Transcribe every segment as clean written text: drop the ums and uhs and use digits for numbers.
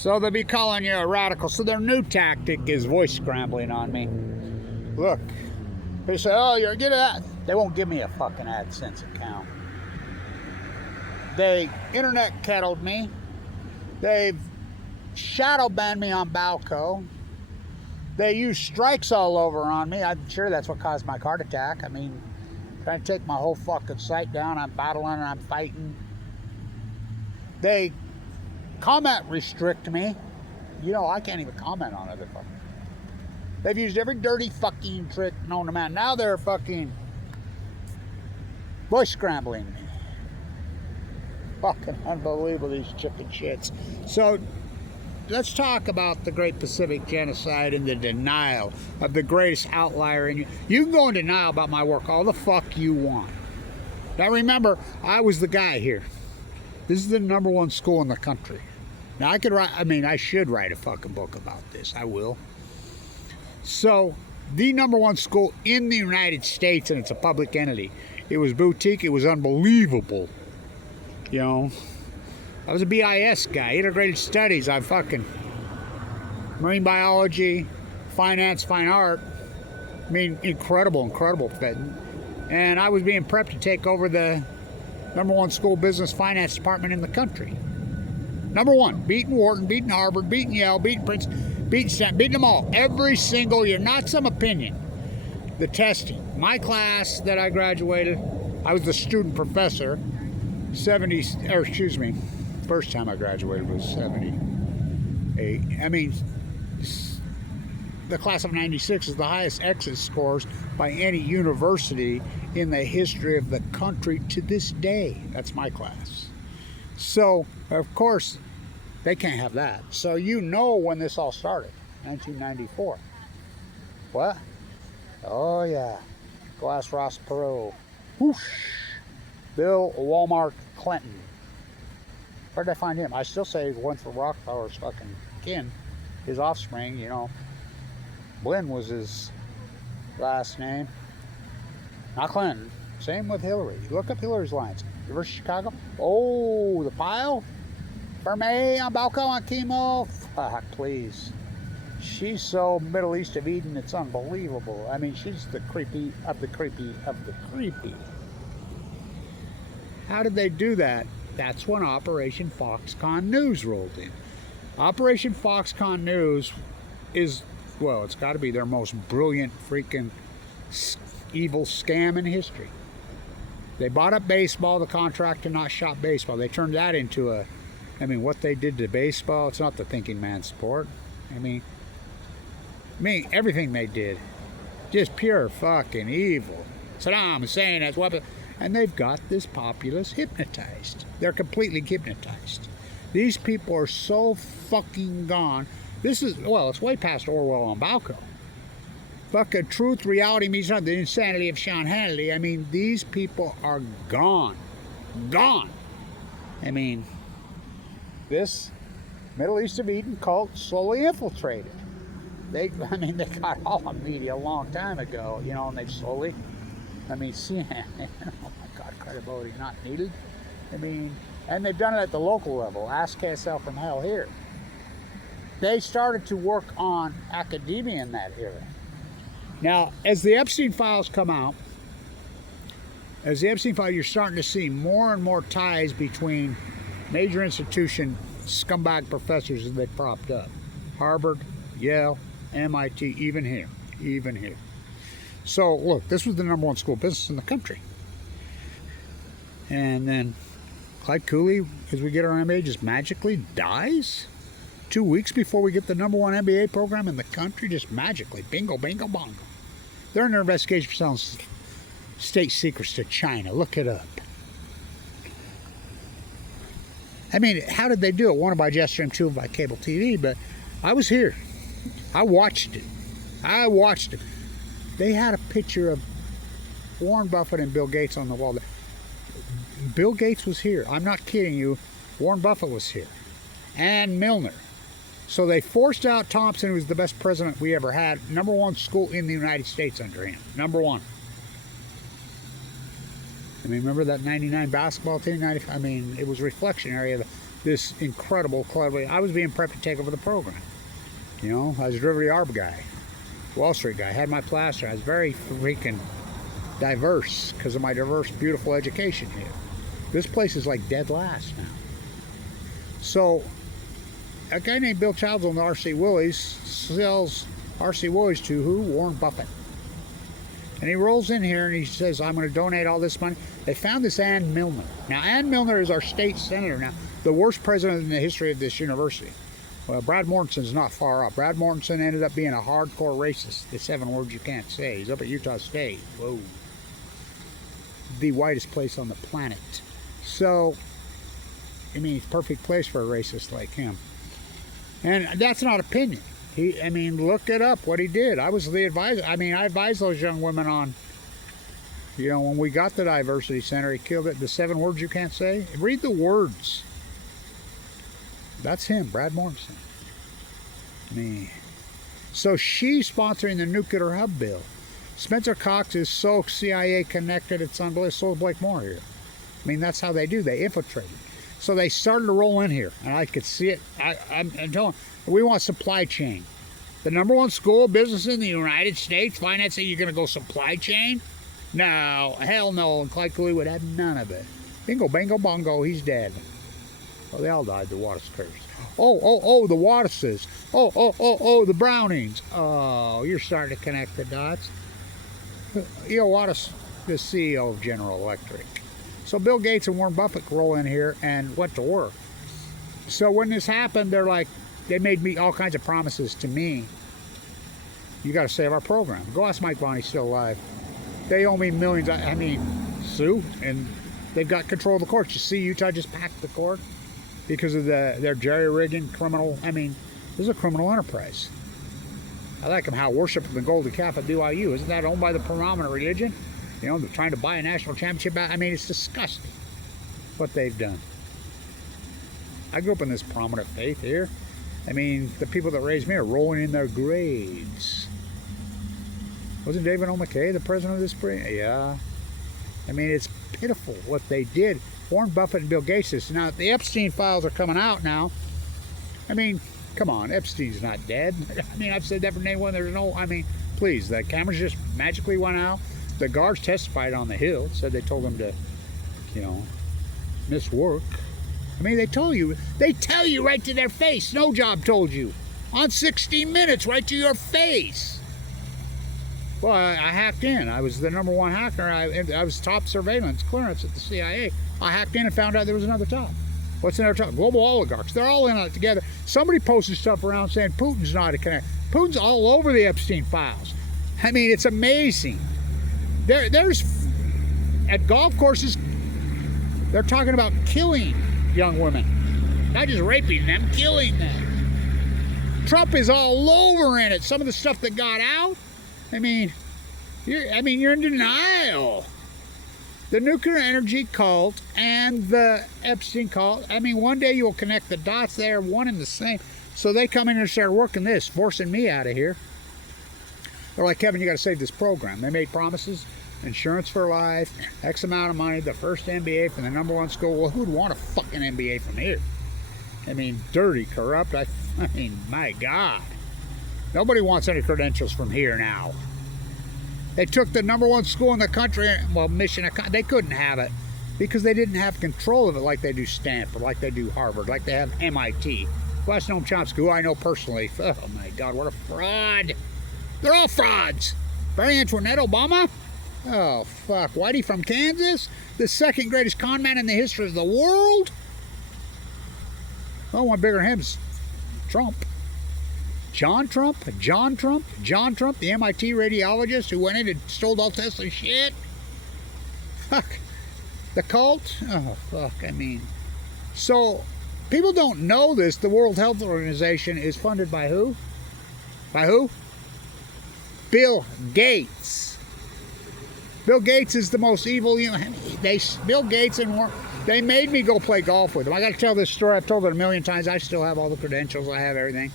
So they'll be calling you a radical. So their new tactic is voice scrambling on me. Look, they say, oh, you're getting that. They won't give me a fucking AdSense account. They internet kettled me. They've shadow banned me on Balco. They use strikes all over on me. I'm sure that's what caused my heart attack. I mean, trying to take my whole fucking site down. I'm battling and I'm fighting. They comment restrict me. You know, I can't even comment on other fucking. They've used every dirty fucking trick known to man. Now they're fucking voice scrambling me. Fucking unbelievable, these chicken shits. So let's talk about the Great Pacific Genocide and the denial of the greatest outlier in you. You can go in denial about my work all the fuck you want. Now remember, I was the guy here. This is the #1 school in the country. Now I could write, I should write a fucking book about this. I will. So, the #1 school in the United States, and it's a public entity. It was boutique, it was unbelievable. You know, I was a BIS guy, integrated studies. I fucking marine biology, finance, fine art. I mean, incredible fit. And I was being prepped to take over the #1 school business finance department in the country. #1, beating Wharton, beating Harvard, beating Yale, beating Princeton, beating Stanford, beating them all. Every single year, not some opinion. The testing. My class that I graduated, I was the student professor. First time I graduated was 78. I mean, the class of 96 is the highest exit scores by any university in the history of the country to this day. That's my class. So, of course, they can't have that. So you know when this all started, 1994. What? Oh yeah, Glass Ross Perot. Whoosh. Bill Walmart Clinton. Where did I find him? I still say Winthrop Rockefeller's fucking kin, his offspring, you know. Blinn was his last name. Not Clinton. Same with Hillary. Look up Hillary's lines. University of Chicago. Oh, the pile? Ferme on Balco on chemo. Fuck, please. She's so Middle East of Eden, it's unbelievable. I mean, she's the creepy of the creepy of the creepy. How did they do that? That's when Operation Foxconn News rolled in. Operation Foxconn News is, well, it's got to be their most brilliant freaking evil scam in history. They bought up baseball, the contract to not shop baseball. They turned that into what they did to baseball, it's not the thinking man's sport. I mean, everything they did, just pure fucking evil. Saddam Hussein has weapons. And they've got this populace hypnotized. They're completely hypnotized. These people are so fucking gone. This is, well, it's way past Orwell and Balco. Fucking truth, reality means nothing. The insanity of Sean Hannity. I mean, these people are gone. Gone. I mean, this Middle East of Eden cult slowly infiltrated. They got all the media a long time ago, you know, and they've slowly, CNN, oh my God, credibility not needed. And they've done it at the local level. Ask KSL from hell here. They started to work on academia in that era. Now, as the Epstein files come out, you're starting to see more and more ties between major institution scumbag professors that they propped up. Harvard, Yale, MIT, even here. So, look, this was the #1 school of business in the country. And then Clyde Cooley, as we get our MBA, just magically dies 2 weeks before we get the #1 MBA program in the country, just magically. Bingo, bingo, bongo. They're in their investigation for selling state secrets to China. Look it up. How did they do it? One by Jetstream, two by cable TV, but I was here. I watched it. They had a picture of Warren Buffett and Bill Gates on the wall. Bill Gates was here. I'm not kidding you. Warren Buffett was here. And Milner. So they forced out Thompson, who was the best president we ever had. #1 school in the United States under him. #1. remember that 99 basketball team? It was reflectionary of this incredible, clever. I was being prepped to take over the program. You know, I was a derivative arb guy, Wall Street guy, had my plaster. I was very freaking diverse because of my diverse, beautiful education here. This place is like dead last now. So, a guy named Bill Childs on the R.C. Willys sells R.C. Willys to who? Warren Buffett. And he rolls in here and he says, I'm going to donate all this money. They found this Ann Milner. Now, Ann Milner is our state senator now, the worst president in the history of this university. Well, Brad Mortensen's not far off. Brad Mortensen ended up being a hardcore racist. The 7 words you can't say. He's up at Utah State. Whoa. The whitest place on the planet. So, I mean, perfect place for a racist like him. And that's not opinion. I mean, look it up, what he did. I was the advisor. I mean, I advised those young women on, you know, when we got the diversity center, he killed it. The 7 words you can't say. Read the words. That's him, Brad Mortensen. Me. So she's sponsoring the nuclear hub bill. Spencer Cox is so CIA connected, it's unbelievable. So is Blake Moore here. I mean, that's how they do. They infiltrate. So they started to roll in here, and I could see it. I'm telling you, we want supply chain. The #1 school of business in the United States, financing, you're going to go supply chain? No, hell no. And Clyde Cooley would have none of it. Bingo, bango, bongo, he's dead. Well, they all died, the Wattis curse. Oh, the Wattises. Oh, the Brownings. Oh, you're starting to connect the dots. E.O. Wattis, the CEO of General Electric. So Bill Gates and Warren Buffett roll in here and went to work. So when this happened, they made me all kinds of promises to me. You got to save our program. Go ask Mike Vaughn, he's still alive. They owe me millions. I mean, sue, and they've got control of the courts. You see, Utah just packed the court because of their jerry-rigging criminal. I mean, this is a criminal enterprise. I like them how worshiping the golden calf at BYU. Isn't that owned by the predominant religion? You know, they're trying to buy a national championship. I mean, it's disgusting what they've done. I grew up in this prominent faith here. I mean, the people that raised me are rolling in their graves. Wasn't David O. McKay the president of this spring? Yeah. I mean, it's pitiful what they did. Warren Buffett and Bill Gates. Now, the Epstein files are coming out now. I mean, come on, Epstein's not dead. I mean, I've said that from day one. There's no, I mean, please, the cameras just magically went out. The guards testified on the Hill, said they told them to, you know, miss work. I mean, they tell you right to their face. Snow Job told you on 60 Minutes, right to your face. Well, I hacked in. I was the #1 hacker. I was top surveillance clearance at the CIA. I hacked in and found out there was another top. What's another top? Global oligarchs. They're all in on it together. Somebody posted stuff around saying Putin's not a connect. Putin's all over the Epstein files. I mean, it's amazing. There's at golf courses, they're talking about killing young women. Not just raping them, killing them. Trump is all over in it. Some of the stuff that got out, I mean, you're in denial. The nuclear energy cult and the Epstein cult, I mean, one day you'll connect the dots. They're one and the same. So they come in and start working this, forcing me out of here. They're like, Kevin, you got to save this program. They made promises, insurance for life, X amount of money, the first MBA from the #1 school. Well, who'd want a fucking MBA from here? I mean, dirty, corrupt. I mean, my God. Nobody wants any credentials from here now. They took the #1 school in the country, well, they couldn't have it because they didn't have control of it like they do Stanford, like they do Harvard, like they have MIT. West Noam Chomsky, who I know personally. Oh, my God, what a fraud. They're all frauds. Barry Antoinette Obama? Oh, fuck. Whitey from Kansas? The second greatest con man in the history of the world? Well, one bigger than him is Trump. John Trump, the MIT radiologist who went in and stole all Tesla's shit. Fuck. The cult? Oh, fuck. I mean, so people don't know this. The World Health Organization is funded by who? By who? Bill Gates. Bill Gates is the most evil. You know, Bill Gates and Warren, they made me go play golf with him. I got to tell this story. I've told it a million times. I still have all the credentials. I have everything.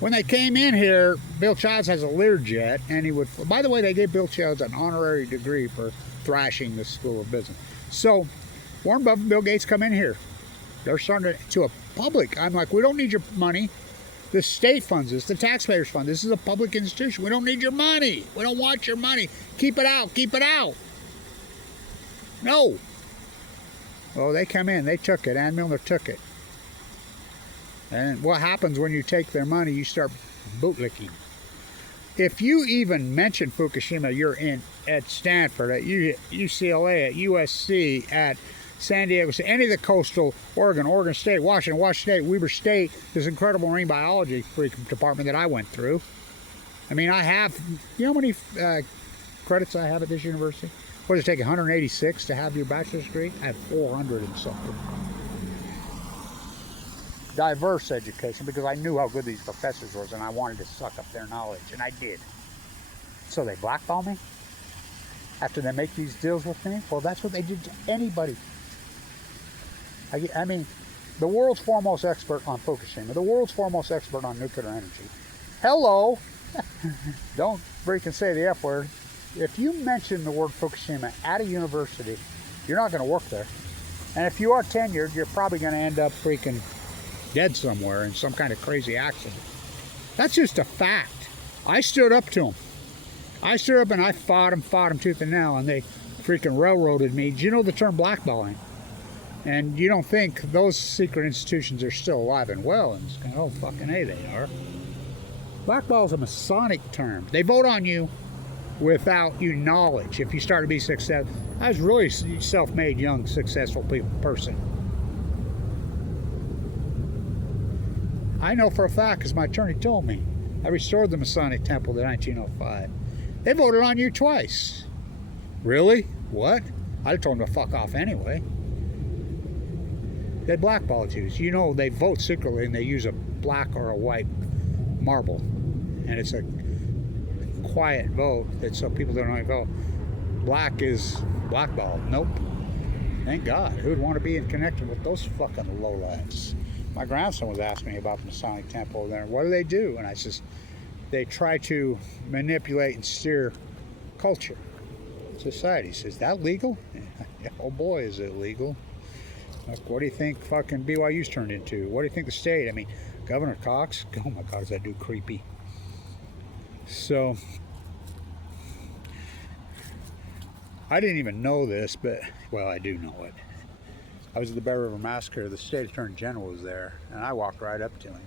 When they came in here, Bill Childs has a Learjet, and he would. By the way, they gave Bill Childs an honorary degree for thrashing the School of Business. So, Warren Buffett and Bill Gates come in here. They're starting to a public. I'm like, we don't need your money. The state funds this. The taxpayers fund this. This is a public institution. We don't need your money. We don't want your money. Keep it out. Keep it out. No. Well, they come in. They took it. Ann Milner took it. And what happens when you take their money? You start bootlicking. If you even mention Fukushima, you're in at Stanford, at UCLA, at USC, at San Diego, any of the coastal, Oregon State, Washington State, Weber State, this incredible marine biology freaking department that I went through. I mean, I have, you know how many credits I have at this university? What does it take, 186 to have your bachelor's degree? I have 400 and something. Diverse education, because I knew how good these professors were and I wanted to suck up their knowledge, and I did. So they blackball me after they make these deals with me? Well, that's what they did to anybody. I mean, the world's foremost expert on Fukushima, the world's foremost expert on nuclear energy. Hello! Don't freaking say the F word. If you mention the word Fukushima at a university, you're not going to work there. And if you are tenured, you're probably going to end up freaking dead somewhere in some kind of crazy accident. That's just a fact. I stood up to them. I stood up and I fought them tooth and nail, and they freaking railroaded me. Do you know the term blackballing? And you don't think those secret institutions are still alive and well, and it's kind of, oh, fucking A, they are. Blackball is a Masonic term. They vote on you without you knowledge. If you start to be successful, I was really a self-made, young, successful person. I know for a fact, because my attorney told me. I restored the Masonic Temple in 1905. They voted on you twice. Really? What? I told them to fuck off anyway. They blackballed you. You know, they vote secretly and they use a black or a white marble. And it's a quiet vote that so people don't know vote. Black is blackballed. Nope. Thank God. Who would want to be in connection with those fucking lowlights? My grandson was asking me about the Masonic Temple there. What do? And I says, they try to manipulate and steer culture, society. He says, that legal? Oh boy, is it legal. Look, what do you think fucking BYU's turned into? What do you think the state? I mean, Governor Cox? Oh my God, is that dude creepy. So, I didn't even know this, but, well, I do know it. I was at the Bear River Massacre. The state attorney general was there, and I walked right up to him.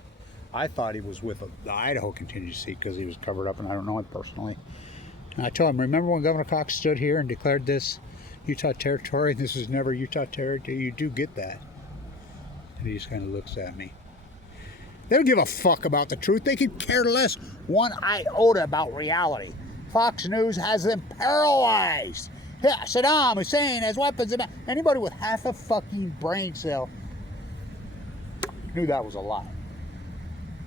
I thought he was with the Idaho contingency because he was covered up, and I don't know him personally. And I told him, remember when Governor Cox stood here and declared this Utah territory? This was never Utah territory. You do get that. And he just kind of looks at me. They don't give a fuck about the truth. They could care less one iota about reality. Fox News has them paralyzed. Yeah, Saddam Hussein has weapons. Anybody with half a fucking brain cell knew that was a lie.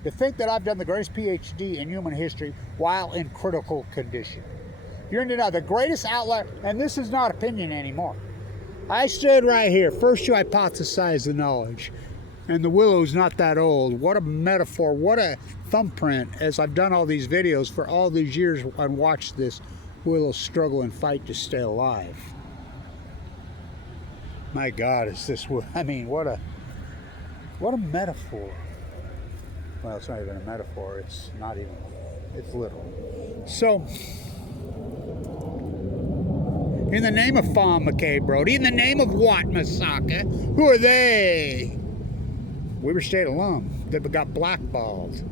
To think that I've done the greatest PhD in human history while in critical condition. You're into now the greatest outlier, and this is not opinion anymore. I stood right here. First you hypothesize the knowledge. And the willow's not that old. What a metaphor, what a thumbprint, as I've done all these videos for all these years and watched this willow struggle and fight to stay alive. My God, is this, I mean, what a metaphor. Well, it's not even a metaphor, it's not even, it's literal. So, in the name of Fawn McKay Brody, in the name of what, Masaka? Who are they? Weber State alum that got blackballed.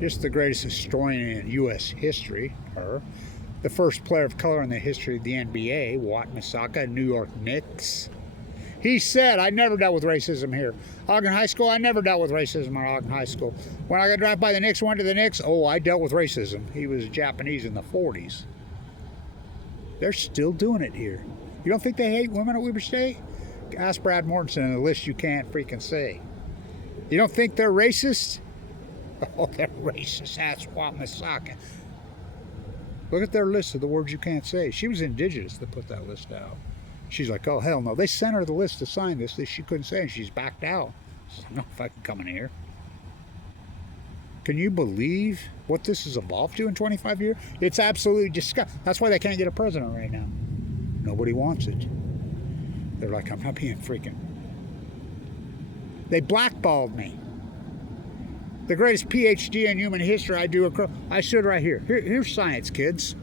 Just the greatest historian in U.S. history, her. The first player of color in the history of the NBA, Watt Masaka, New York Knicks. He said, I never dealt with racism here. Ogden High School, I never dealt with racism at Ogden High School. When I got drafted by the Knicks, went to the Knicks, oh, I dealt with racism. He was Japanese in the 40s. They're still doing it here. You don't think they hate women at Weber State? Ask Brad Mortensen on the list you can't freaking say. You don't think they're racist? Oh, they're racist. That's Watt Masaka. Look at their list of the words you can't say. She was indigenous that put that list out. She's like, oh, hell no. They sent her the list to sign this that she couldn't say, and she's backed out. She's like, no fucking coming here. Can you believe what this has evolved to in 25 years? It's absolutely disgusting. That's why they can't get a president right now. Nobody wants it. They're like, I'm not being freaking. They blackballed me. The greatest PhD in human history I stood right here. Here's science, kids.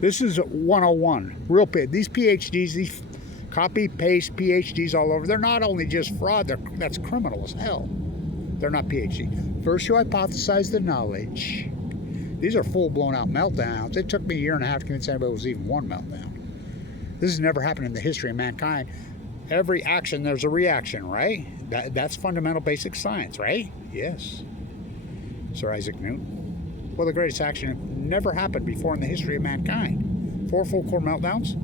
This is 101. Real big. These PhDs, these copy-paste PhDs all over, they're not only just fraud, that's criminal as hell. They're not PhD. First you hypothesize the knowledge. These are full-blown out meltdowns. It took me a year and a half to convince anybody it was even one meltdown. This has never happened in the history of mankind. Every action, there's a reaction, right? That's fundamental basic science, right? Yes. Sir Isaac Newton. Well, the greatest action never happened before in the history of mankind. 4 full core meltdowns.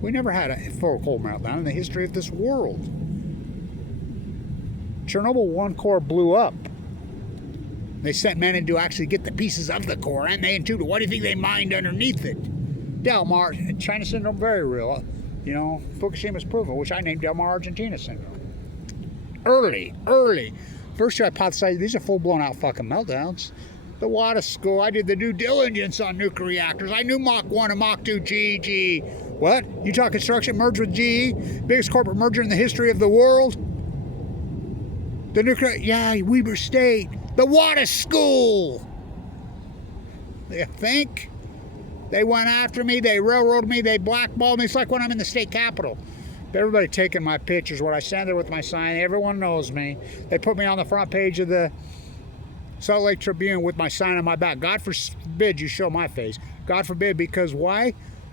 We never had a full core meltdown in the history of this world. Chernobyl, 1 core blew up. They sent men in to actually get the pieces of the core, and they included, what do you think they mined underneath it? Delmar, China syndrome, very real. You know, Fukushima's proven, which I named Delmar Argentina syndrome. Early. First you hypothesized these are full-blown out fucking meltdowns. The water school, I did the due diligence on nuclear reactors. I knew Mach 1 and Mach 2 GE. What? Utah Construction merged with GE? Biggest corporate merger in the history of the world? The nuclear, yeah, Weber State. The water school. You think? They went after me, they railroaded me, they blackballed me. It's like when I'm in the state capitol. Everybody taking my pictures when I stand there with my sign. Everyone knows me. They put me on the front page of the Salt Lake Tribune with my sign on my back. God forbid you show my face. God forbid, because why?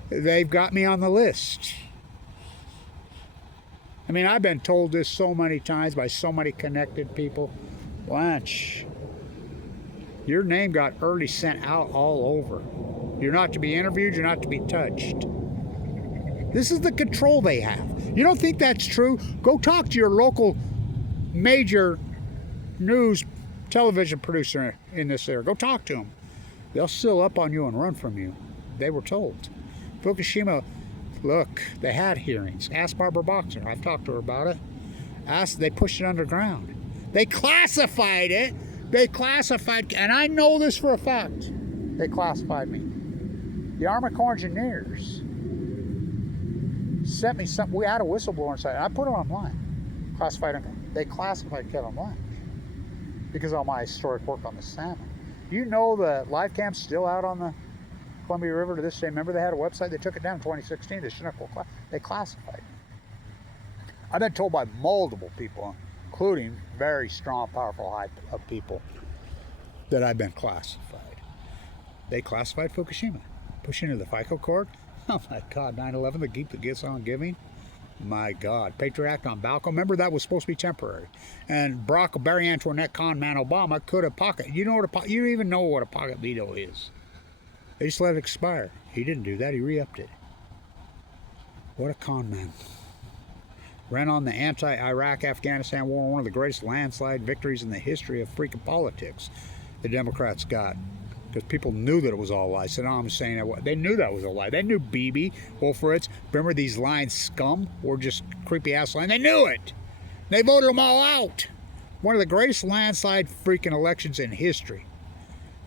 They've got me on the list. I mean, I've been told this so many times by so many connected people. Blanche, your name got early sent out all over. You're not to be interviewed, you're not to be touched. This is the control they have. You don't think that's true? Go talk to your local major news television producer in this area. Go talk to them. They'll seal up on you and run from you. They were told. Fukushima, look, they had hearings. Ask Barbara Boxer. I've talked to her about it. They pushed it underground. They classified it. And I know this for a fact. They classified me. The Army Corps Engineers sent me something. We had a whistleblower inside. I put it online. Classified. They classified Kevin Blanche because of all my historic work on the salmon. Do you know the live cam's still out on the Columbia River to this day? Remember they had a website? They took it down in 2016. They classified it. I've been told by multiple people, including very strong, powerful hype of people, that I've been classified. They classified Fukushima. Push into the FICO court. Oh my God, 9/11, the gift that gets on giving. My God, Patriot Act on Balco. Remember that was supposed to be temporary. And Barry Antoinette con man Obama could have pocket. You don't even know what a pocket veto is. They just let it expire. He didn't do that. He re-upped it. What a con man. Ran on the anti-Iraq Afghanistan war, one of the greatest landslide victories in the history of freaking politics the Democrats got. Because people knew that it was all lies. Saddam Hussein, they knew that was a lie. They knew Bibi, Wolfowitz, remember these lying scum were just creepy ass lying. They knew it. They voted them all out. One of the greatest landslide freaking elections in history.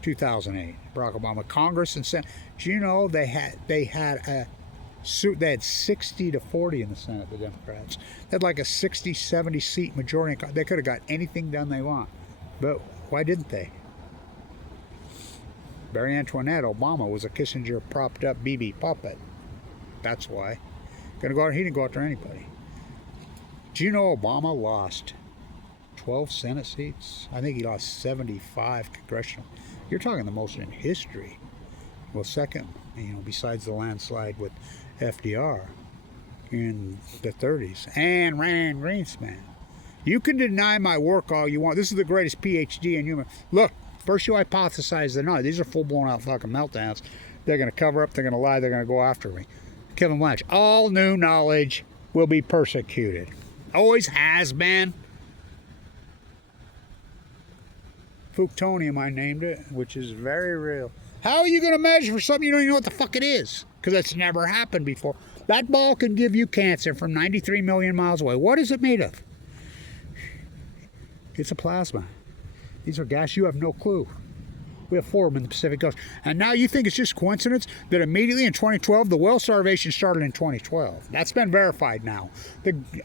2008, Barack Obama, Congress and Senate. Do you know they had 60 to 40 in the Senate, the Democrats. They had like a 60, 70 seat majority. They could have got anything done they want. But why didn't they? Barry Antoinette, Obama, was a Kissinger propped up BB puppet. That's why. He didn't go after anybody. Do you know Obama lost 12 Senate seats? I think he lost 75 congressional. You're talking the most in history. Well, second, besides the landslide with FDR in the 30s and Rand Greenspan. You can deny my work all you want. This is the greatest PhD in human. Look, first you hypothesize the knowledge. These are full-blown out fucking meltdowns. They're going to cover up. They're going to lie. They're going to go after me. Kevin Blanche. All new knowledge will be persecuted. Always has been. Fuktonium, I named it, which is very real. How are you going to measure for something you don't even know what the fuck it is? Because it's never happened before. That ball can give you cancer from 93 million miles away. What is it made of? It's a plasma. These are gas. You have no clue. We have 4 of them in the Pacific Coast. And now you think it's just coincidence that immediately in 2012, the whale starvation started in 2012. That's been verified now.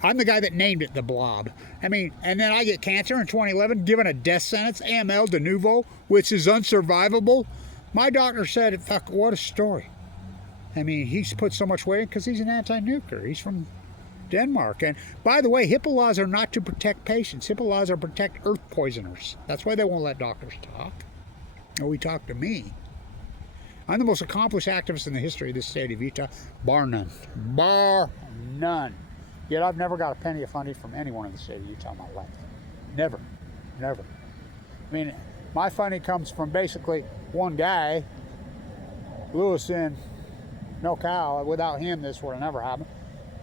I'm the guy that named it the blob. I mean, and then I get cancer in 2011, given a death sentence, AML de novo, which is unsurvivable. My doctor said, fuck, what a story. I mean, he's put so much weight in because he's an anti-nuclear. He's from Denmark. And by the way, HIPAA laws are not to protect patients. HIPAA laws are to protect earth poisoners. That's why they won't let doctors talk. Or we talk to me. I'm the most accomplished activist in the history of this state of Utah, bar none. Bar none. Yet I've never got a penny of funding from anyone in the state of Utah in my life. Never. Never. I mean, my funding comes from basically one guy, Lewis in No Cow. Without him, this would have never happened.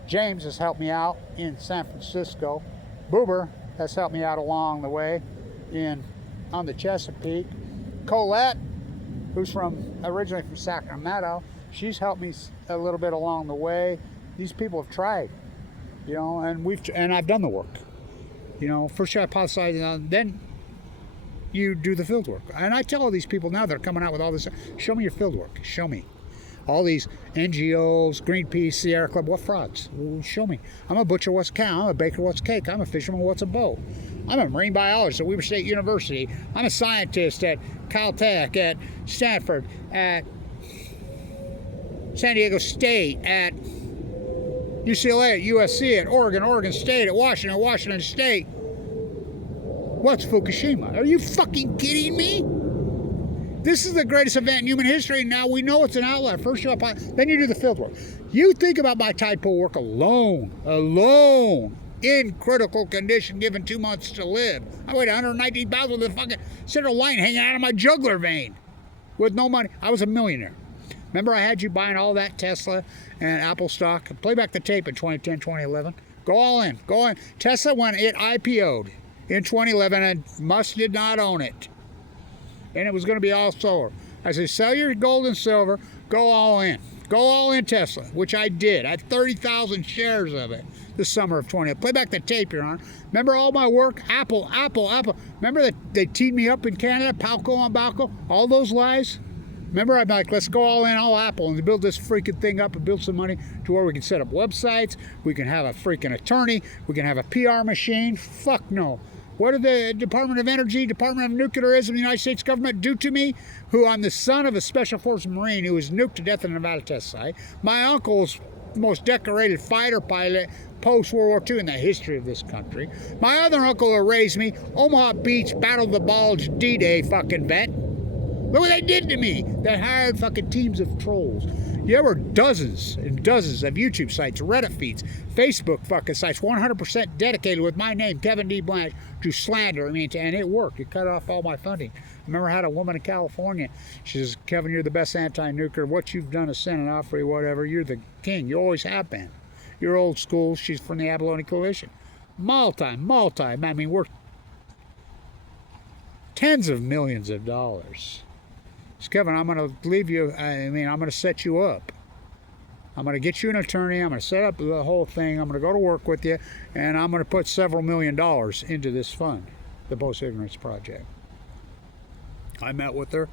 James has helped me out in San Francisco. Boober has helped me out along the way on the Chesapeake. Colette, who's originally from Sacramento, she's helped me a little bit along the way. These people have tried, you know, and I've done the work. You know, first you hypothesize, then you do the field work. And I tell all these people now that are coming out with all this, show me your field work. Show me. All these NGOs, Greenpeace, Sierra Club, what frauds? Well, show me. I'm a butcher, what's a cow? I'm a baker, what's a cake? I'm a fisherman, what's a boat? I'm a marine biologist at Weber State University. I'm a scientist at Caltech, at Stanford, at San Diego State, at UCLA, at USC, at Oregon State, at Washington State. What's Fukushima? Are you fucking kidding me? This is the greatest event in human history, and now we know it's an outlier. First you apply, then you do the field work. You think about my tide pool work alone, in critical condition, given 2 months to live. I weighed 119 pounds with a fucking central line hanging out of my jugular vein with no money. I was a millionaire. Remember I had you buying all that Tesla and Apple stock? Play back the tape in 2010, 2011. Go all in. Go in. Tesla, when it IPO'd in 2011, and Musk did not own it. And it was going to be all solar. I said, sell your gold and silver, go all in. Go all in Tesla, which I did. I had 30,000 shares of it this summer of 20. Play back the tape, Your Honor. Remember all my work? Apple. Remember that they teed me up in Canada, Palco on Balco? All those lies? Remember, I'm like, let's go all in, all Apple, and build this freaking thing up and build some money to where we can set up websites, we can have a freaking attorney, we can have a PR machine. Fuck no. What did the Department of Energy, Department of Nuclearism, the United States government do to me? Who I'm the son of a Special Forces Marine who was nuked to death in a Nevada test site. My uncle's the most decorated fighter pilot post-World War II in the history of this country. My other uncle who raised me, Omaha Beach, Battle of the Bulge, D-Day fucking vet. Look what they did to me. They hired fucking teams of trolls. There were dozens and dozens of YouTube sites, Reddit feeds, Facebook fucking sites, 100% dedicated with my name, Kevin D. Blanche, to slander me, and it worked. It cut off all my funding. I remember I had a woman in California. She says, Kevin, you're the best anti-nuclear. What you've done is send an offer, whatever. You're the king. You always have been. You're old school. She's from the Abalone Coalition. Multi. I mean, we're tens of millions of dollars. So Kevin, I'm going to leave you, I'm going to set you up. I'm going to get you an attorney. I'm going to set up the whole thing. I'm going to go to work with you, and I'm going to put several $1 million into this fund, the Post-Ignorance Project. I met with her.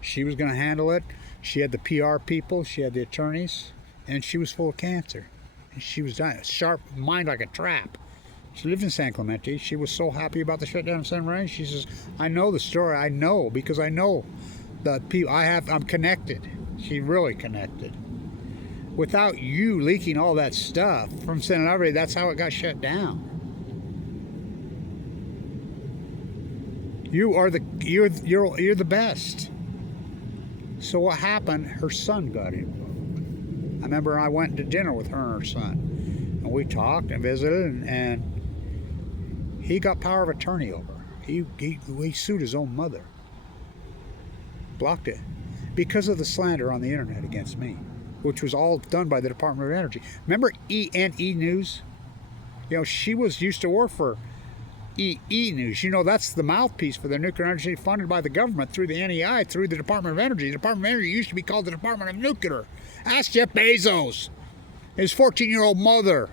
She was going to handle it. She had the PR people. She had the attorneys, and she was full of cancer. And she was dying. Sharp mind like a trap. She lived in San Clemente. She was so happy about the shutdown of San Marin. She says, I know the story. I know, because I know the people I'm connected. She really connected. Without you leaking all that stuff from Senator Everett, that's how it got shut down. You're the best. So what happened? Her son got him. I remember I went to dinner with her and her son, and we talked and visited, and he got power of attorney over. He sued his own mother. Blocked it because of the slander on the internet against me, which was all done by the Department of Energy. Remember E&E News? You know, she used to work for E News. You know, that's the mouthpiece for the nuclear energy funded by the government through the NEI, through the Department of Energy. The Department of Energy used to be called the Department of Nuclear. Ask Jeff Bezos. His 14-year-old mother.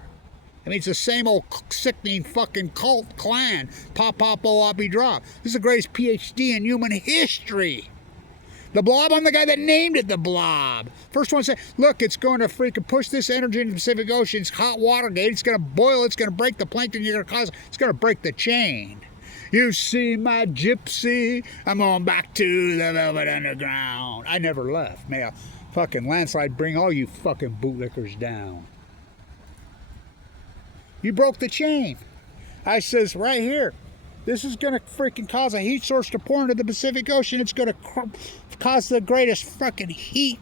I mean, it's the same old sickening fucking cult clan. Pop, pop, oh, I'll be dropped. This is the greatest PhD in human history. The blob, I'm the guy that named it the blob. First one said, look, it's going to freaking push this energy into the Pacific Ocean. It's hot water gate. It's going to boil. It's going to break the plankton. You're going to cause. It's going to break the chain. You see my gypsy. I'm going back to the Velvet Underground. I never left. May a fucking landslide bring all you fucking bootlickers down. You broke the chain. I says right here. This is going to freaking cause a heat source to pour into the Pacific Ocean. It's going to cause the greatest fucking heat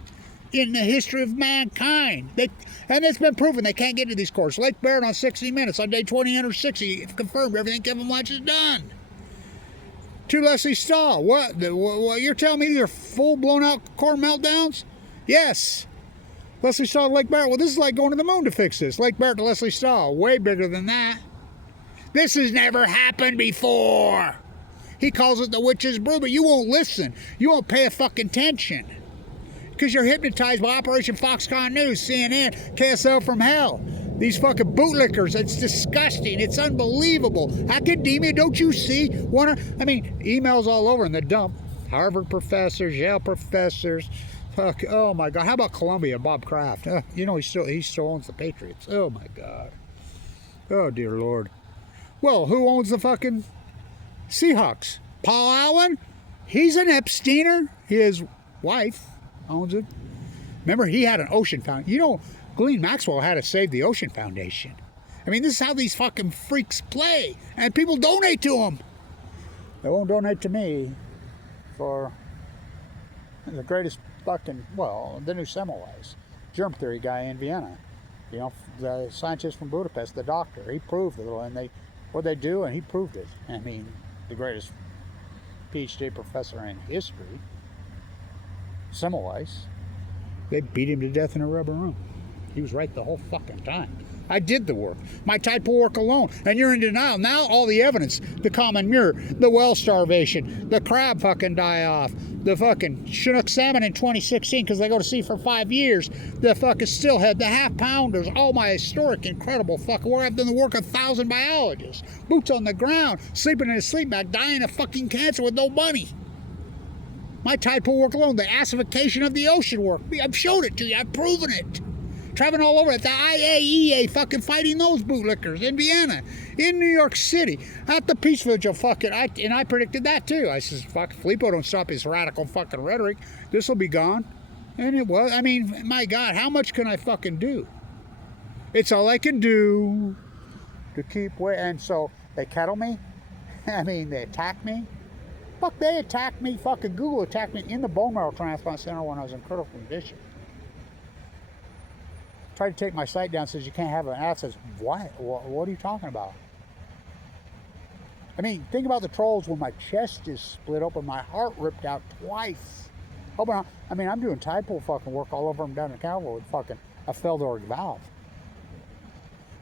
in the history of mankind. And it's been proven they can't get to these cores. Lake Barrett on 60 Minutes on day 2060 confirmed everything Kevin Watch has done. To Leslie Stahl. What? You're telling me these are full blown out core meltdowns? Yes. Leslie Stahl, Lake Barrett. Well, this is like going to the moon to fix this. Lake Barrett to Leslie Stahl. Way bigger than that. This has never happened before. He calls it the witch's brew, but you won't listen. You won't pay a fucking attention. Because you're hypnotized by Operation Foxconn News, CNN, KSL from hell. These fucking bootlickers, it's disgusting. It's unbelievable. Academia, don't you see? Emails all over in the dump. Harvard professors, Yale professors. Fuck, oh my God. How about Columbia, Bob Kraft? He still owns the Patriots. Oh my God. Oh dear Lord. Well, who owns the fucking Seahawks? Paul Allen? He's an Epsteiner. His wife owns it. Remember, he had an ocean foundation. Glenn Maxwell had to save the Ocean Foundation. This is how these fucking freaks play. And people donate to them. They won't donate to me for the greatest fucking, the new Semmelweis germ theory guy in Vienna. The scientist from Budapest, the doctor, he proved it. And what they do, and he proved it. The greatest PhD professor in history, Semmelweis, they beat him to death in a rubber room. He was right the whole fucking time. I did the work. My type of work alone. And you're in denial. Now all the evidence, the common mirror, the whale starvation, the crab fucking die-off, the fucking Chinook salmon in 2016 because they go to sea for 5 years, the fucking stillhead, the half-pounders, all my historic, incredible fucking work. I've done the work of 1,000 biologists. Boots on the ground, sleeping in a sleep bag, dying of fucking cancer with no money. My type of work alone, the acidification of the ocean work. I've showed it to you. I've proven it. Traveling all over at the IAEA, fucking fighting those bootlickers in Vienna, in New York City, at the Peace Vigil, and I predicted that too. I says, fuck, Filippo, don't stop his radical fucking rhetoric. This will be gone. And it was. My God, how much can I fucking do? It's all I can do to keep waiting. And so they kettle me. They attack me. Fuck, they attacked me. Fucking Google attacked me in the bone marrow transplant center when I was in critical condition. Tried to take my site down, says you can't have an ad. Says, what? What are you talking about? Think about the trolls when my chest is split open, my heart ripped out twice. I'm doing tide pool fucking work all over them down in Calvary with fucking a Feldorg valve.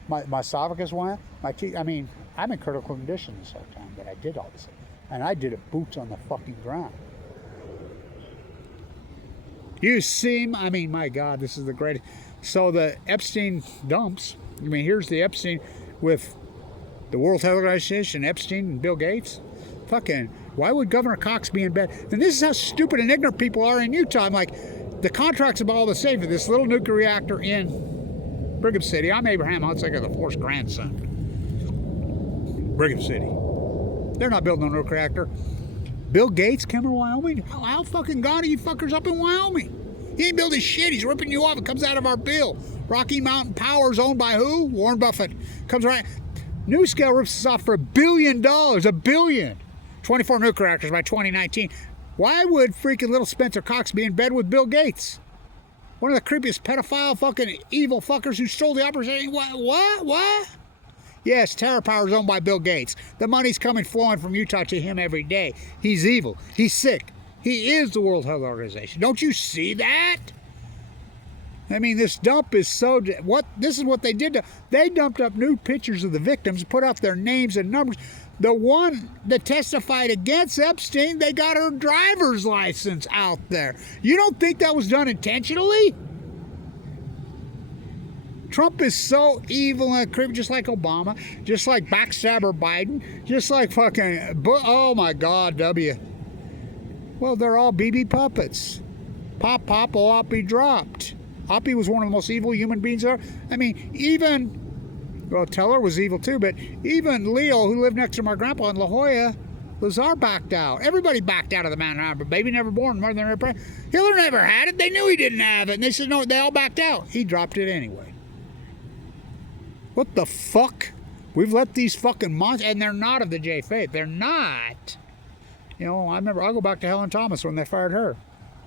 My esophagus went, my teeth, I'm in critical condition this whole time, but I did all this. And I did it boots on the fucking ground. You see, my God, this is the greatest. So the Epstein dumps, here's the Epstein with the World Health Organization, Epstein and Bill Gates. Fucking, why would Governor Cox be in bed? And this is how stupid and ignorant people are in Utah. I'm like, the contract's about all the same for this little nuclear reactor in Brigham City. I'm Abraham Hunsaker, the fourth grandson. Brigham City. They're not building a nuclear reactor. Bill Gates, Kemmer, Wyoming? How fucking gone are you fuckers up in Wyoming? He ain't building shit. He's ripping you off. It comes out of our bill. Rocky Mountain Power is owned by who? Warren Buffett. Comes right. NuScale rips us off for $1 billion. $1 billion. 24 nuclear reactors by 2019. Why would freaking little Spencer Cox be in bed with Bill Gates? One of the creepiest pedophile fucking evil fuckers who stole the opportunity. What? Yes, Terra Power is owned by Bill Gates. The money's flowing from Utah to him every day. He's evil. He's sick. He is the World Health Organization. Don't you see that? This dump is so... This is what they did. They dumped up nude pictures of the victims, put out their names and numbers. The one that testified against Epstein, they got her driver's license out there. You don't think that was done intentionally? Trump is so evil and creepy, just like Obama, just like backstabber Biden, just like fucking... Oh my God, Well, they're all BB puppets. Pop, pop, or Oppie dropped. Oppie was one of the most evil human beings there. I mean, even, well, Teller was evil too, but even Leo, who lived next to my grandpa in La Jolla, Lazar backed out. Everybody backed out of the Mountain Harbor. Baby never born, mother never pregnant. Hitler never had it. They knew he didn't have it. And they said, no, they all backed out. He dropped it anyway. What the fuck? We've let these fucking monsters, and they're not of the J faith. They're not. You know, I remember, I'll go back to Helen Thomas when they fired her.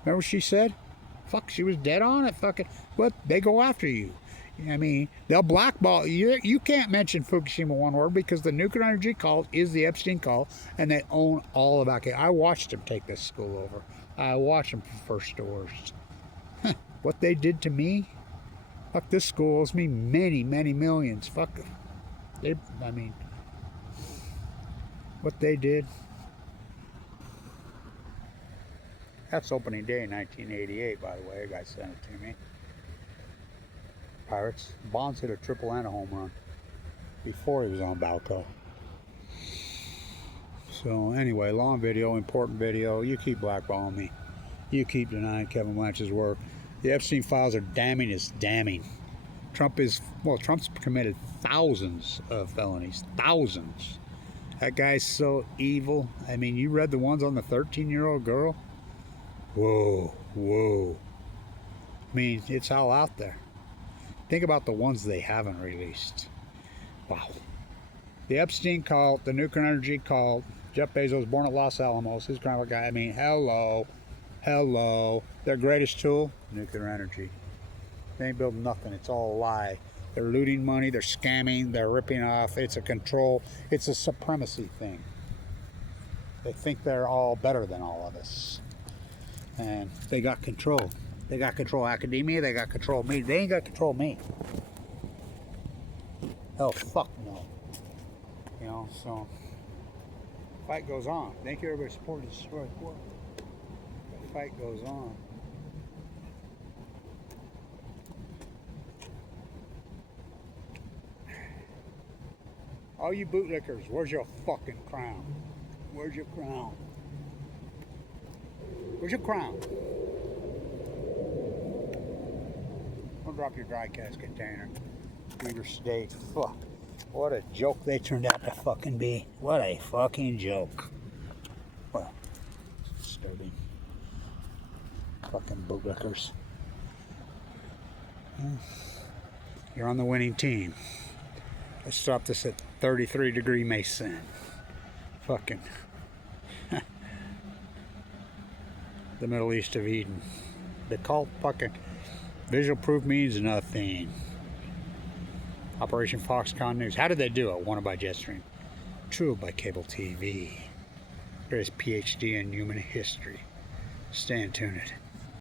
Remember what she said? Fuck, she was dead on it. Fucking, but they go after you. I mean, they'll blackball you. You can't mention Fukushima one word because the nuclear energy cult is the Epstein cult, and they own all about it. I watched them take this school over. I watched them for first doors. What they did to me? Fuck, this school owes me many, many millions. Fuck, I mean, what they did. That's opening day in 1988, by the way. A guy sent it to me. Pirates. Bonds hit a triple and a home run before he was on Balco. So anyway, long video, important video. You keep blackballing me. You keep denying Kevin Blanch's work. The Epstein files are damning as damning. Trump's committed thousands of felonies. Thousands. That guy's so evil. I mean, you read the ones on the 13-year-old girl? Whoa, whoa. I mean, it's all out there. Think about the ones they haven't released. Wow. The Epstein cult, the nuclear energy cult, Jeff Bezos, born at Los Alamos, his grandpa guy. I mean, hello. Their greatest tool, nuclear energy. They ain't building nothing. It's all a lie. They're looting money. They're scamming. They're ripping off. It's a control. It's a supremacy thing. They think they're all better than all of us. And they got control. They got control of academia. They got control of me. They ain't got control of me. Oh, fuck no. You know, so fight goes on. Thank you, everybody, supporting the destroy war. The fight goes on. All you bootlickers, where's your fucking crown? Where's your crown? Where's your crown? Don't drop your dry cask container. Weaver State. Fuck. What a joke they turned out to fucking be. What a fucking joke. Well, disturbing. Fucking bootlickers. You're on the winning team. Let's stop this at 33-degree Mason. Fucking. The Middle East of Eden. The cult fucking. Visual proof means nothing. Operation Foxconn News. How did they do it? Wanted by Jetstream. True by cable TV. Greatest PhD in human history. Stay tuned.